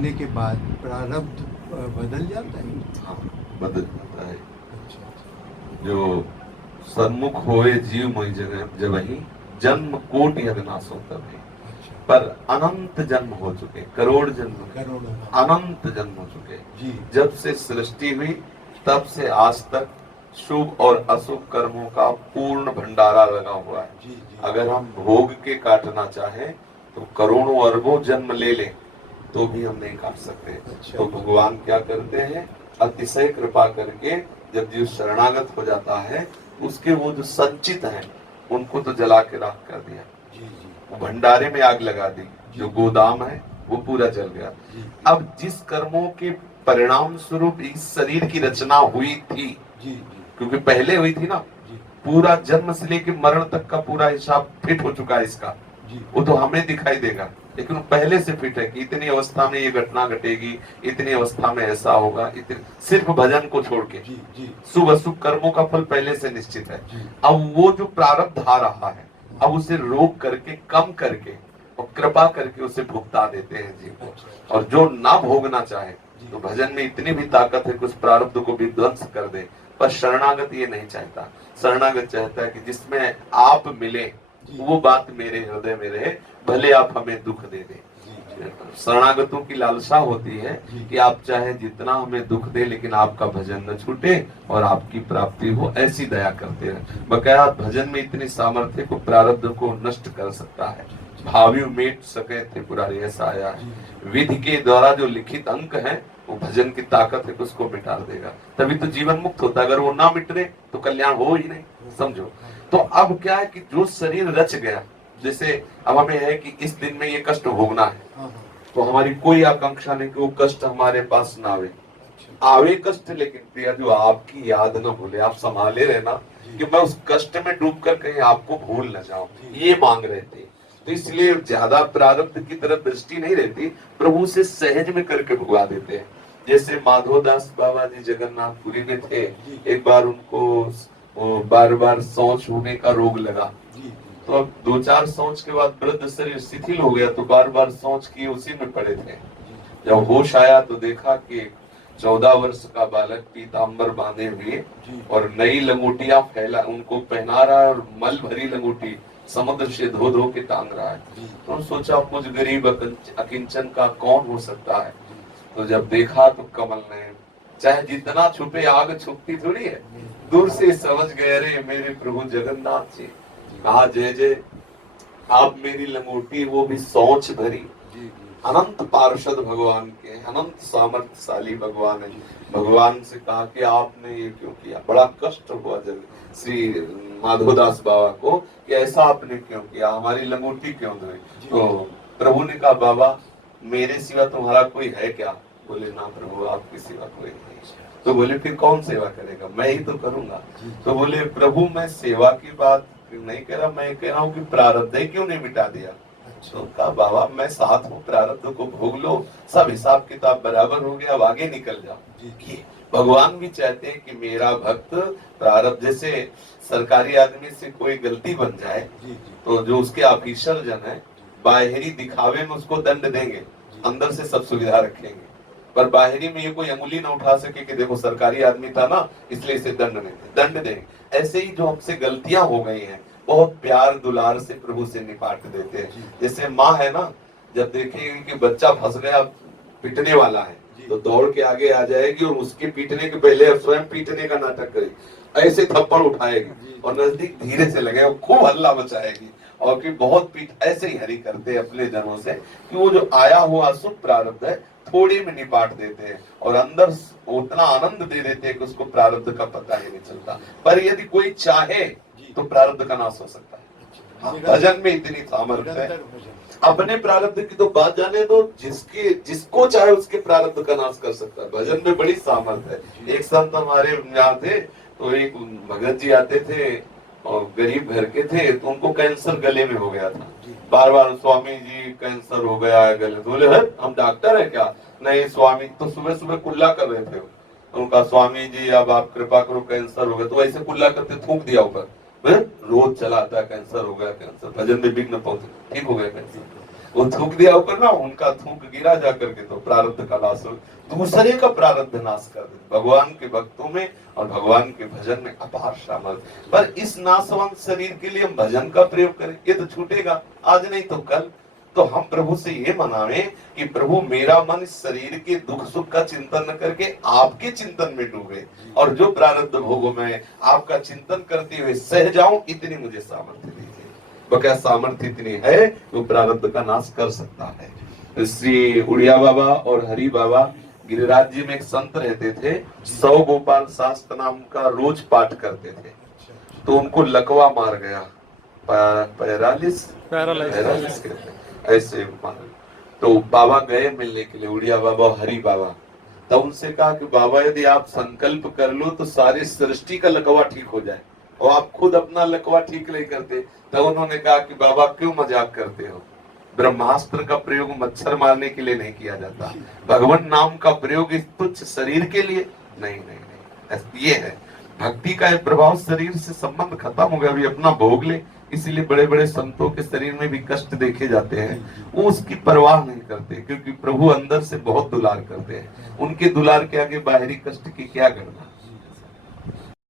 लेने के बाद प्रारब्ध बदल जाता है? हाँ, बदल जाता है। अच्छा अच्छा। जो सन्मुख होए जीव मोहि जगह जबहि जन्म कोटि अविनाश होता है। अच्छा। पर अनंत जन्म हो चुके, करोड़ जन्म, करोड़ों, हाँ। अनंत जन्म हो चुके। जी। जब से सृष्टि हुई तब से आज तक शुभ और अशुभ कर्मों का पूर्ण भंडारा लगा हुआ है। जी जी। अगर हम भोग के काटना चाहें तो करोड़ों अरबों जन्म ले लें तो भी हम नहीं काट सकते। अच्छा। तो भगवान क्या करते हैं, अतिशय कृपा करके जब जीव शरणागत हो जाता है उसके वो जो संचित हैं उनको तो जला के राख कर दिया, जी जी। वो भंडारे में आग लगा दी, जो गोदाम है वो पूरा जल गया। जी अब जिस कर्मों के परिणाम स्वरूप इस शरीर की रचना हुई थी, जी जी क्योंकि पहले हुई थी ना, जी पूरा जन्म से लेकर मरण तक का पूरा हिसाब फिट हो चुका है इसका, जी। वो तो हमें दिखाई देगा, लेकिन वो पहले से फिट है कि इतनी अवस्था में ये घटना घटेगी, इतनी अवस्था में ऐसा होगा, इतनी, सिर्फ भजन को छोड़ के जी जी शुभ अशुभ कर्मों का फल पहले से निश्चित है। जी। अब वो जो प्रारब्ध आ रहा है, अब उसे रोक करके, कम करके और कृपा करके उसे भुगता देते हैं जीव को। अच्छा। और जो ना भोगना चाहे तो भजन में इतनी भी ताकत है कि उस प्रारब्ध को भी ध्वंस कर दे। पर शरणागत ये नहीं चाहता। शरणागत चाहता है कि जिसमें आप मिले वो बात मेरे हृदय में रहे, भले आप हमें दुख दे दे। शरणागतों की लालसा होती है कि आप चाहे जितना हमें दुख दे लेकिन आपका भजन न छूटे और आपकी प्राप्ति हो, ऐसी दया करते हैं। बकाया भजन में इतनी सामर्थ्य को प्रारब्ध को नष्ट कर सकता है। भावी मेट सके थे पुरारी, ऐसा आया है। विधि के द्वारा जो लिखित अंक है वो भजन की ताकत है कि उसको मिटा देगा, तभी तो जीवन मुक्त होता है। अगर वो ना मिट रहे तो कल्याण हो ही नहीं, समझो। तो अब क्या है कि जो शरीर रच गया, जैसे अब हमें है कि इस दिन में ये कष्ट भोगना है, तो हमारी कोई आकांक्षा नहीं कि वो कष्ट हमारे पास ना आवे। आवे कष्ट, लेकिन प्रिया जो आपकी याद न भूले, आप संभाले रहना कि मैं उस कष्ट में डूब कर कहीं आपको भूल न जाऊं, ये मांग रहे थे। तो इसलिए ज्यादा प्रारब्ध की तरफ दृष्टि नहीं रहती, प्रभु से सहज में करके भुगवा देते हैं। जैसे माधोदास बाबा जी जगन्नाथपुरी में थे, एक बार उनको बार बार शौच होने का रोग लगा, तो अब 2-4 शौच के बाद वृद्ध शरीर शिथिल हो गया, तो बार बार शौच किए उसी में पड़े थे। जब होश आया तो देखा कि 14 वर्ष का बालक पीताम्बर बांधे हुए और नई लंगोटियां फैला उनको पहना रहा है, और मल भरी लंगोटी समुद्र से धो धो के टांग रहा है। तो सोचा मुझ गरीब अकिंचन का कौन हो सकता है। तो जब देखा तो कमल ने, चाहे जितना छुपे आग छुपती थोड़ी है, दूर से समझ गए, अरे मेरे प्रभु जगन्नाथ जी। कहा जय जय, आप मेरी लंगोटी वो भी सोच भरी। अनंत पार्षद भगवान के, अनंत सामर्थ्यशाली भगवान है। भगवान से कहा कि आपने ये क्यों किया, बड़ा कष्ट हुआ जब श्री माधोदास बाबा को कि ऐसा आपने क्यों किया, हमारी लंगोटी क्यों धोई। तो प्रभु ने कहा बाबा मेरे सिवा तुम्हारा कोई है क्या। बोले ना प्रभु आपके सिवा कोई नहीं। तो बोले फिर कौन सेवा करेगा, मैं ही तो करूंगा। तो बोले प्रभु मैं सेवा की बात नहीं कह रहा, मैं कह रहा हूँ कि प्रारब्ध क्यों नहीं मिटा दिया। तो कहा बाबा मैं साथ हूँ, प्रारब्ध को भोग लो, सब हिसाब किताब बराबर हो गया, अब आगे निकल जाओ। भगवान भी चाहते हैं कि मेरा भक्त प्रारब्ध, जैसे सरकारी आदमी से कोई गलती बन जाए तो जो उसके ऑफिसर जन है बाहरी दिखावे में उसको दंड देंगे, अंदर से सब सुविधा रखेंगे, पर बाहरी में ये कोई अंगुली ना उठा सके कि देखो सरकारी आदमी था ना इसलिए इसे दंड देंगे। ऐसे ही जो हमसे गलतियां हो गई हैं बहुत प्यार दुलार से प्रभु से निपाट देते हैं। जैसे माँ है ना, जब देखेगी कि बच्चा फंस गया पिटने वाला है तो दौड़ के आगे आ जाएगी और उसके पीटने के पहले स्वयं पीटने का नाटक करेगी, ऐसे थप्पड़ उठाएगी और नजदीक धीरे से लगे खूब हल्ला मचाएगी, और कि बहुत पीठ ऐसे ही हरी करते हैं अपने जनों से कि वो जो आया हुआ अशुभ प्रारब्ध है थोड़ी में निपाट देते हैं और अंदर उतना आनंद दे देते हैं कि उसको प्रारब्ध का पता ही नहीं चलता। पर यदि कोई चाहे तो प्रारब्ध का नाश हो सकता है। भजन में इतनी सामर्थ्य है। अपने प्रारब्ध की तो बात जाने दो, जिसको चाहे उसके प्रारब्ध का नाश कर सकता है। भजन में बड़ी सामर्थ्य है। एक संत हमारे यहाँ थे, तो एक भगत जी आते थे और गरीब घर के थे, तो उनको कैंसर गले में हो गया था। बार बार स्वामी जी कैंसर हो गया है गले, बोले है हम डॉक्टर है क्या। नहीं स्वामी, तो सुबह सुबह कुल्ला कर रहे थे, उनका स्वामी जी अब आप कृपा करो कैंसर हो गया, तो ऐसे कुल्ला करते थूक दिया ऊपर, रोज चला आता कैंसर हो गया, कैंसर। भजन में विघ्न पहुंचे, ठीक हो गया कैंसर। वो थूक दिया ऊपर ना, उनका थूक गिरा जा करके तो प्रारब्ध का नाश हो, दूसरे का प्रारब्ध नाश कर दे। भगवान के भक्तों में और भगवान के भजन में अपार सामर्थ्य। पर इस नाशवंत शरीर के लिए हम भजन का प्रयोग करें, ये तो छूटेगा आज नहीं तो कल। तो हम प्रभु से ये मनावे कि प्रभु मेरा मन इस शरीर के दुख सुख का चिंतन न करके आपके चिंतन में डूबे, और जो प्रारब्ध भोगों में आपका चिंतन करते हुए सह जाऊं, इतनी मुझे सामर्थ्य दीजिए। वो क्या सामर्थ्य इतनी है, वो प्रारब्ध का नाश कर सकता है। श्री उड़िया बाबा और हरि बाबा गिरिराज जी में एक संत रहते थे, 100 गोपाल शास्त्र नाम का रोज पाठ करते थे। तो उनको लकवा मार गया, पैरालिस कहते हैं, ऐसे मार। तो बाबा गए मिलने के लिए, उड़िया बाबा और हरि बाबा। तब उनसे कहा कि बाबा यदि आप संकल्प कर लो तो सारी सृष्टि का लकवा ठीक हो जाए, और आप खुद अपना लकवा ठीक नहीं करते। तब उन्होंने कहा कि बाबा क्यों मजाक करते हो, ब्रह्मास्त्र का प्रयोग मच्छर मारने के लिए नहीं किया जाता, भगवान नाम का प्रयोग इस तुच्छ शरीर के लिए नहीं नहीं नहीं। ये है भक्ति का प्रभाव, शरीर से संबंध खत्म हो गया, अभी अपना भोग ले। इसीलिए बड़े बड़े संतों के शरीर में भी कष्ट देखे जाते हैं, वो उसकी परवाह नहीं करते, क्योंकि प्रभु अंदर से बहुत दुलार करते हैं। उनके दुलार के आगे बाहरी कष्ट की क्या गणना।